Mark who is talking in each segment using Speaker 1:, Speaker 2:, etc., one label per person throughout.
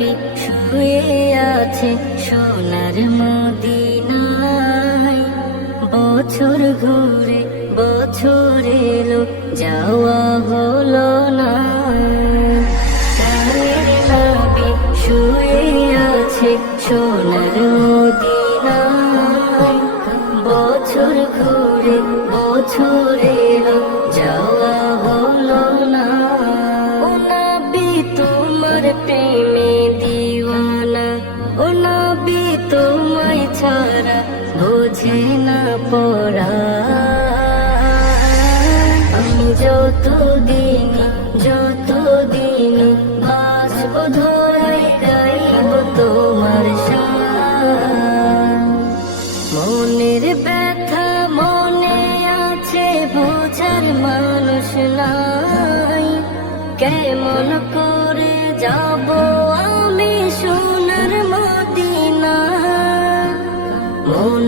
Speaker 1: নাবি শুয়ে আছে সোনার মদিনায়। বছর ঘুরে বছর এলো, যাওয়া হলো না। নাবি শুয়ে আছে সোনার মদিনায়। বছর ঘুরে বছর এলো, যাওয়া হলো না। ও নবী, তোমার প্রেমে তোমায় ছাড়া বোঝে না পড়া। আমি যত দিন যত দিন বাসব ধরাই গাইব তোমার মনের ব্যথা মনে আছে, বোঝার মানুষ নাই। কেমন করে যাব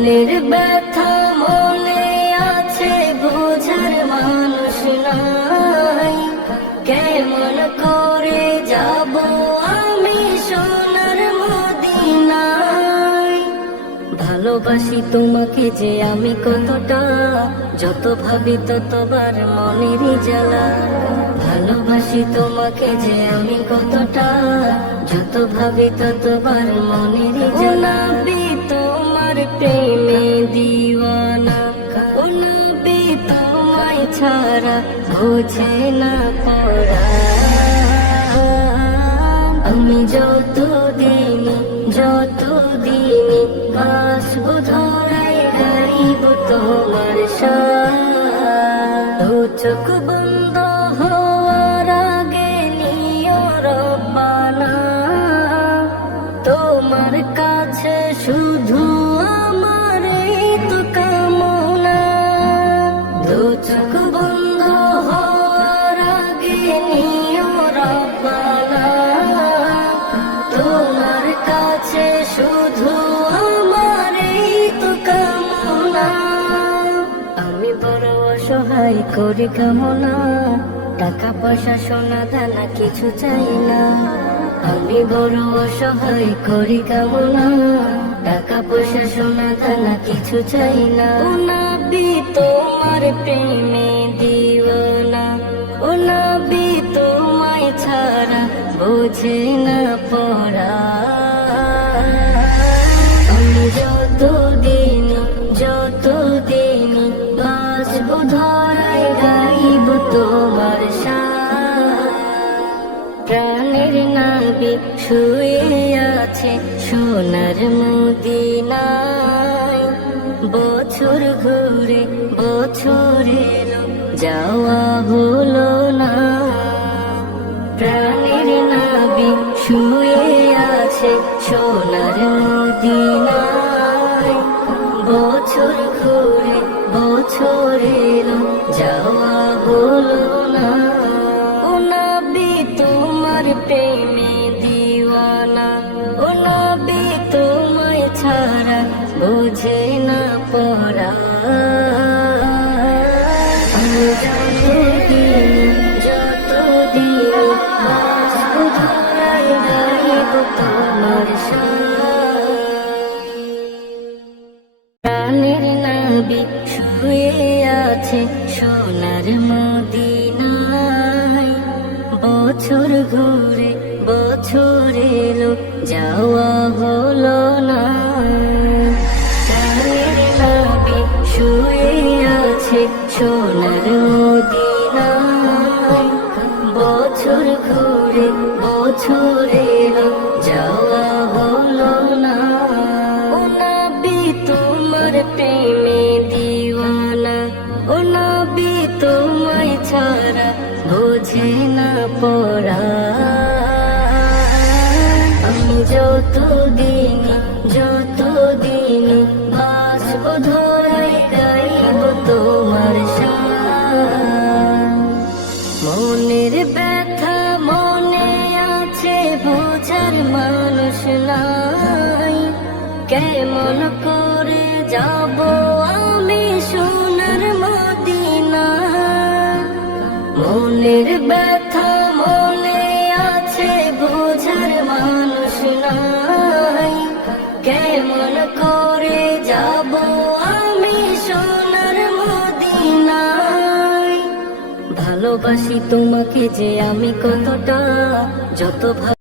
Speaker 1: মনের ব্যথা মনে আছে, বোঝার মানুষ নাই। কেমন করে যাব আমি সোনার মদিনায়? ভালোবাসি তোমাকে যে আমি কতটা, যত ভাবি ততবার মনেরই জ্বালা। ভালোবাসি তোমাকে যে আমি কতটা, যত ভাবি ততবার মনেরই জ্বালা। প্রেমে দিওয়ানা ও নবী ছাড়া বোঝে না পড়া। আমি যত দিন যত দিন বাসব ধরাই গাইব তোমার চোখ বন্ধ শুধু আমার তো কামনা। আমি বড় অসহায় করি কামনা। টাকা পয়সা, সোনা, দানা কিছু চাই না। আমি বড় অসহায় করি কামনা। টাকা পয়সা, সোনা, দানা কিছু চাই না। ও নাবি তোমার প্রেমে দিওয়ানা ও নাবি তোমায় ছাড়া বোঝে তোমার প্রাণের নাবি শুয়ে আছে সোনার মদিনায়। বছর ঘুরে বছর এলো যাওয়া হলো না। প্রাণের নাবি শুয়ে আছে সোনার মদিনায়। প্রেমে দিওয়ানা। ও নবী, তোমায় ছাড়া বোঝে না পড়া। প্রাণের নাবি শুয়ে আছে সোনার মদিনায়। বছর ঘুরে শুয়ে আছে সোনার মদিনায় বছর ঘুরে বছর এলো, যাওয়া হলো না। ও নবী, তোমার প্রেমে দিওয়ানা। ও নবী, তোমায় ছাড়া বোঝে না পড়া। আমি যত দিন যত দিন ধরাই নাই কেমন করে যাব আমি সোনার মদিনা মনের ব্যথা মনে আছে, বোঝার মানুষ নাই। কেমন করে যাব আমি সোনার মদিনায়? ভালোবাসি তোমাকে যে আমি কতটা, যত